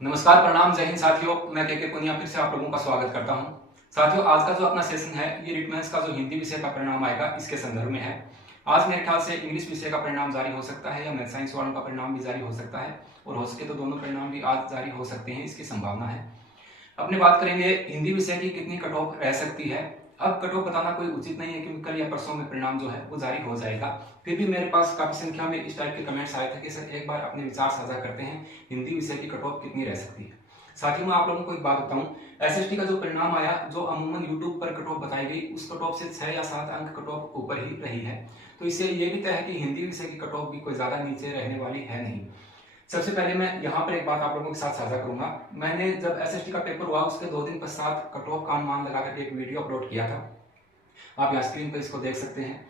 नमस्कार, प्रणाम, जय हिंद साथियों। मैं के पुनिया फिर से आप लोगों का स्वागत करता हूं। साथियों, आज का जो अपना सेशन है ये रिटमेंस का जो हिंदी विषय का परिणाम आएगा इसके संदर्भ में है। आज मेरे ख्याल से इंग्लिश विषय का परिणाम जारी हो सकता है या मैथ साइंस वालों का परिणाम भी जारी हो सकता है, और हो सके तो दोनों परिणाम भी आज जारी हो सकते हैं, इसकी संभावना है। अपने बात करेंगे हिंदी विषय की कितनी कट ऑफ रह सकती है। अब कट ऑफ बताना कोई उचित नहीं है क्योंकि कल या परसों में परिणाम जो है वो जारी हो जाएगा। फिर भी मेरे पास काफी संख्या में इस टाइप के कमेंट्स आए थे कि सर एक बार अपने विचार साझा करते हैं, हिंदी विषय की कट ऑफ कितनी रह सकती है। साथ ही मैं आप लोगों को एक बात बताऊं, एसएसटी का जो परिणाम आया, जो अमूमन यूट्यूब पर कट ऑफ बताई गई, उस कट ऑफ से 6 या 7 अंक कट ऑफ ऊपर ही रही है। तो इससे ये भी तय है कि हिंदी विषय की कट ऑफ भी कोई ज्यादा नीचे रहने वाली है नहीं। सबसे पहले मैं यहाँ पर एक बात आप लोगों के साथ साझा करूंगा। मैंने जब एसएसटी का पेपर हुआ उसके 2 दिन पश्चात कट ऑफ का अनुमान लगा करके एक वीडियो अपलोड किया था। आप यहाँ स्क्रीन पर इसको देख सकते हैं।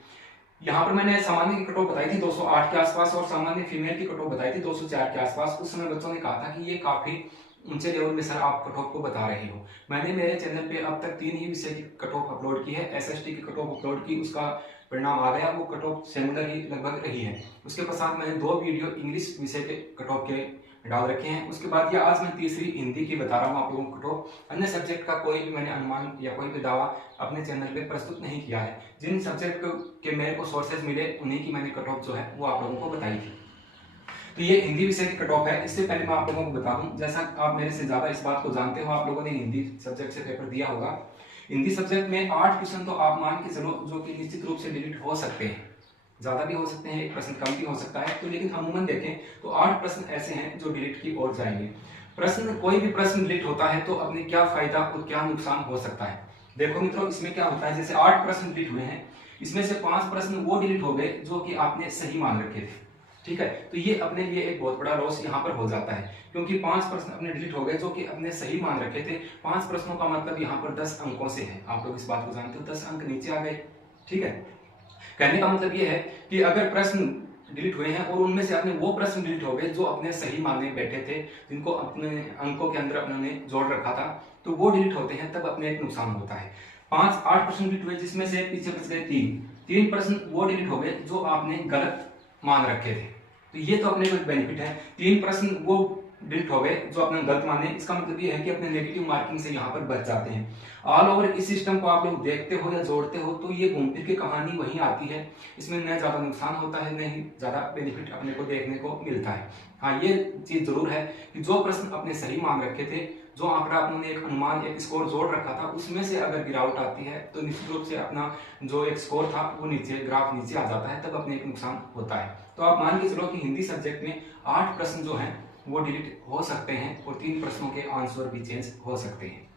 यहाँ पर मैंने सामान्य की कट ऑफ बताई थी 208 के आसपास और सामान्य फीमेल की कट ऑफ बताई थी 204 के आसपास। उस समय बच्चों ने कहा था कि ये काफी ऊंचे लेवल में सर आप कट ऑफ को बता रहे हो। मैंने मेरे चैनल पे अब तक 3 ही विषय की कट ऑफ अपलोड की है। एसएसटी की कट ऑफ अपलोड की, उसका परिणाम आ गया, वो कट ऑफ सिमिलर ही लगभग रही है। उसके पश्चात मैंने 2 वीडियो इंग्लिश विषय के कट ऑफ के डाल रखे हैं। उसके बाद ये आज मैं तीसरी हिंदी की बता रहा हूँ आप लोगों को कट ऑफ। अन्य सब्जेक्ट का कोई भी मैंने अनुमान या कोई भी दावा अपने चैनल पे प्रस्तुत नहीं किया है। जिन सब्जेक्ट के मेरे को सोर्सेज मिले उन्हीं की मैंने कट ऑफ जो है वो आप लोगों को बताई थी। तो ये हिंदी विषय की कट ऑफ है। इससे पहले मैं आप लोगों को बता दूं, जैसा आप मेरे से ज्यादा इस बात को जानते हो, आप लोगों ने हिंदी सब्जेक्ट से पेपर दिया होगा। हिंदी सब्जेक्ट में 8 क्वेश्चन तो आप मान के चलो जो कि निश्चित रूप से डिलीट हो सकते हैं, ज्यादा भी हो सकते हैं, 1 प्रश्न कम भी हो सकता है। तो लेकिन अमूमन देखें तो 8 प्रश्न ऐसे हैं जो डिलीट की ओर जाएंगे। प्रश्न, कोई भी प्रश्न डिलीट होता है तो अपने क्या फायदा और क्या नुकसान हो सकता है। देखो मित्रों, इसमें क्या होता है, जैसे 8 प्रश्न डिलीट हुए हैं, इसमें से 5 प्रश्न वो डिलीट हो गए जो कि आपने सही मान रखे थे। ठीक है, तो ये अपने लिए एक बहुत बड़ा लॉस यहाँ पर हो जाता है क्योंकि 5 प्रश्न अपने डिलीट हो गए जो कि अपने सही मान रखे थे। 5 प्रश्नों का मतलब यहाँ पर 10 अंकों से है। आप लोग इस बात को जानते हो, 10 अंक नीचे आ गए। ठीक है, कहने का मतलब ये है कि अगर प्रश्न डिलीट हुए हैं और उनमें से अपने वो प्रश्न डिलीट हो गए जो अपने सही मानने बैठे थे, जिनको अपने अंकों के अंदर अपने जोड़ रखा था, तो वो डिलीट होते हैं, तब अपने एक नुकसान होता है। 8 प्रश्न डिलीट हुए जिसमें से पीछे बच गए 3 प्रश्न वो डिलीट हो गए जो आपने गलत मान रखे थे। तो ये तो अपने को एक बेनिफिट है। 3 प्रश्न वो डिलीट हो गए जो अपने गलत माने, इसका मतलब ये है कि अपने नेगेटिव मार्किंग से यहाँ पर बच जाते हैं। ऑल ओवर इस सिस्टम को आप लोग देखते हो या जोड़ते हो तो ये घूम फिर के कहानी वही आती है। इसमें न ज्यादा नुकसान होता है, न ही ज्यादा बेनिफिट अपने को देखने को मिलता है। हाँ, ये चीज जरूर है कि जो प्रश्न अपने सही मान रखे थे, जो आंकड़ा अपने एक अनुमान, एक स्कोर जोड़ रखा था, उसमें से अगर गिरावट आती है तो निश्चित रूप से अपना जो एक स्कोर था वो नीचे, ग्राफ नीचे आ जाता है, तब अपने एक नुकसान होता है। तो आप मान के चलो कि हिंदी सब्जेक्ट में 8 प्रश्न जो हैं वो डिलीट हो सकते हैं और 3 प्रश्नों के आंसर भी चेंज हो सकते हैं।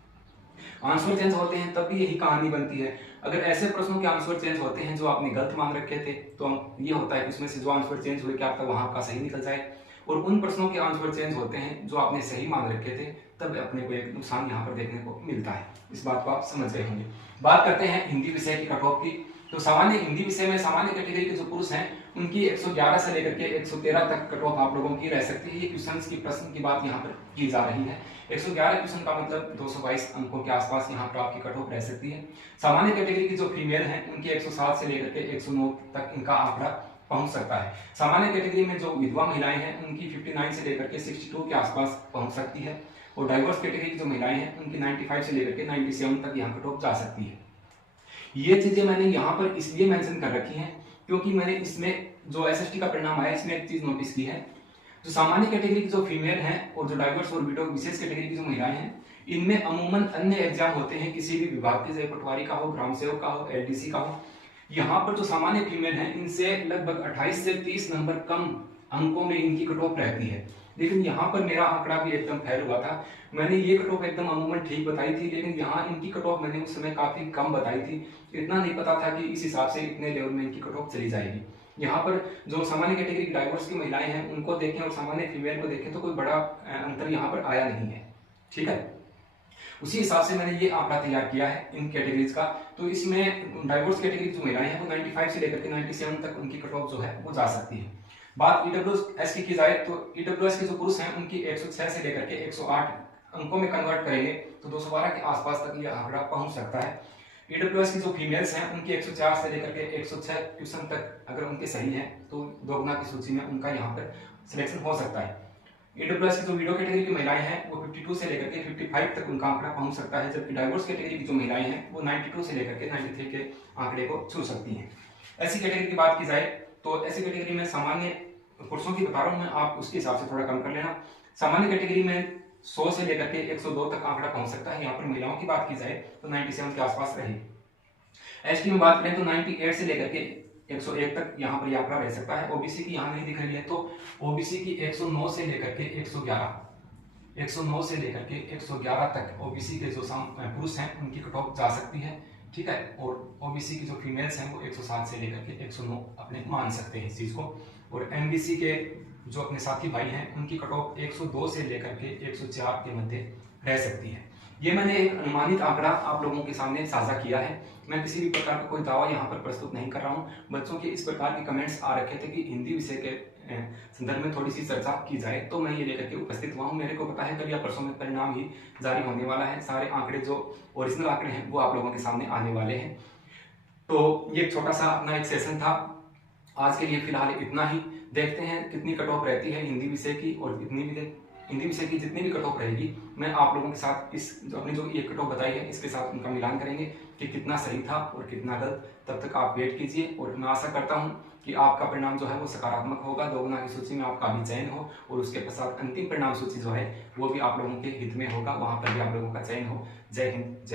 आंसर चेंज होते हैं तब भी यही कहानी बनती है। अगर ऐसे प्रश्नों के आंसर चेंज होते हैं जो आपने गलत मान रखे थे, तो ये होता है कि उसमें से जो आंसर चेंज हुए क्या आपका वहां का सही निकल जाए, और उन प्रश्नों के आंसर चेंज होते हैं जो आपने सही मान रखे थे, तब अपने को एक नुकसान यहाँ पर देखने को मिलता है। इस बात को आप समझ गए होंगे। बात करते हैं हिंदी विषय की कट ऑफ की। तो सामान्य हिंदी विषय में सामान्य कैटेगरी के जो पुरुष हैं उनकी 111 से लेकर के 113 तक कट ऑफ आप लोगों की रह सकती है। ये क्वेश्चंस की प्रश्न की बात यहाँ पर की जा रही है। 111 क्वेश्चन का मतलब 222 अंकों के आसपास यहाँ पर आपकी कट ऑफ रह सकती है। सामान्य कैटेगरी की जो फीमेल हैं उनकी 107 से लेकर के 109 तक इनका आंकड़ा पहुंच सकता है। सामान्य कैटेगरी में जो विधवा महिलाएं हैं उनकी 59 से लेकर के 62 के आसपास पहुंच सकती है, और डाइवर्स कैटेगरी की जो महिलाएं हैं उनकी 95 से लेकर के 97 तक यहाँ कट ऑफ जा सकती है। ये चीजें मैंने यहाँ पर इसलिए मेंशन कर रखी हैं क्योंकि मैंने इसमें जो एसएसटी का परिणाम आया इसमें एक चीज नोटिस की है। जो सामान्य कैटेगरी की जो फीमेल हैं और जो डाइवर्स और विडो विशेष कैटेगरी की जो महिलाएं हैं, इनमें अमूमन अन्य एग्जाम होते हैं किसी भी विभाग के, चाहे पटवारी का हो, ग्राम सेवक का हो, एलडीसी का हो। यहाँ पर जो सामान्य फीमेल है इनसे लगभग 28 से 30 नंबर कम अंकों में इनकी कट ऑफ रहती है। लेकिन यहाँ पर मेरा आंकड़ा भी एकदम फैल हुआ था। मैंने ये कट ऑफ एकदम अमूमन ठीक बताई थी, लेकिन यहाँ इनकी कट ऑफ मैंने उस समय काफी कम बताई थी। इतना नहीं पता था कि इस हिसाब से इतने लेवल में इनकी कट ऑफ चली जाएगी। यहाँ पर जो सामान्य कैटेगरी डाइवर्स की महिलाएं हैं उनको देखें और सामान्य फीमेल को देखें तो कोई बड़ा अंतर यहाँ पर आया नहीं है। ठीक है, उसी हिसाब से मैंने ये आंकड़ा तैयार किया है इन कैटेगरीज का। तो इसमें डाइवर्स कैटेगरी जो महिलाएं हैं वो 95 से लेकर के 97 तक उनकी कट ऑफ जो है वो जा सकती है। बात ईडब्ल्यूएस की जाए तो ईडब्ल्यूएस के जो पुरुष हैं उनकी 106 से लेकर के 108 अंकों में कन्वर्ट करेंगे तो 212 के आसपास तक ये आंकड़ा पहुंच सकता है। ईडब्ल्यूएस की जो फीमेल्स हैं उनकी 104 से लेकर के 106 क्वेश्चन तक अगर उनके सही हैं तो दोगुना की सूची में उनका यहाँ पर सिलेक्शन हो सकता है। EWS की जो वीडियो कैटेगरी की महिलाएं हैं वो 52 से लेकर के 55 तक उनका आंकड़ा पहुंच सकता है, जबकि डाइवोर्स कैटेगरी की जो महिलाएं हैं वो 92 से लेकर के 93 के आंकड़े को छू सकती हैं। ऐसी कैटेगरी की बात की जाए तो ऐसी कैटेगरी में सामान्य पुरुषों की बता रहा हूँ मैं, आप उसके हिसाब से थोड़ा कम कर लेना। सामान्य कैटेगरी में 100 से लेकर के 102 तक आंकड़ा पहुंच सकता है। यहाँ पर महिलाओं की बात की जाए तो 97 के आसपास रही। एसटी में बात करें तो 98 से लेकर के 101 तक यहाँ पर आंकड़ा रह सकता है। ओबीसी की यहाँ नहीं दिख रही है तो ओबीसी की 109 से लेकर के 109 से लेकर के 111 तक ओबीसी के जो पुरुष हैं उनकी कट ऑफ जा सकती है, ठीक है। और ओबीसी की जो फीमेल्स हैं वो 107 से लेकर के 109 अपने मान सकते हैं इस चीज को। और एमबीसी के जो अपने साथी भाई हैं उनकी कट ऑफ 102 से लेकर के 104 के मध्य रह सकती है। ये मैंने एक अनुमानित आंकड़ा आप लोगों के सामने साझा किया है। मैं किसी भी प्रकार का कोई दावा यहाँ पर प्रस्तुत नहीं कर रहा हूँ। बच्चों के इस प्रकार के कमेंट्स आ रखे थे कि हिंदी विषय के संदर्भ में थोड़ी सी चर्चा की जाए, तो मैं ये लेकर के उपस्थित हुआ हूँ। मेरे को पता है कल या परसों में परिणाम ही जारी होने वाला है। सारे आंकड़े जो ओरिजिनल आंकड़े हैं वो आप लोगों के सामने आने वाले हैं। तो ये छोटा सा अपना एक सेशन था। आज के लिए फिलहाल इतना ही। देखते हैं कितनी कट ऑफ रहती है हिंदी विषय की, और हिंदी विषय की जितनी भी कट ऑफ रहेगी मैं आप लोगों के साथ इस जो अपनी जो ये कट ऑफ बताई है इसके साथ उनका मिलान करेंगे कि कितना सही था और कितना गलत। तब तक आप वेट कीजिए और मैं आशा करता हूं कि आपका परिणाम जो है वो सकारात्मक होगा, 2 गुना की सूची में आपका भी चयन हो, और उसके पश्चात अंतिम परिणाम सूची जो है वो भी आप लोगों के हित में होगा, वहां पर भी आप लोगों का चयन हो। जय हिंद, जय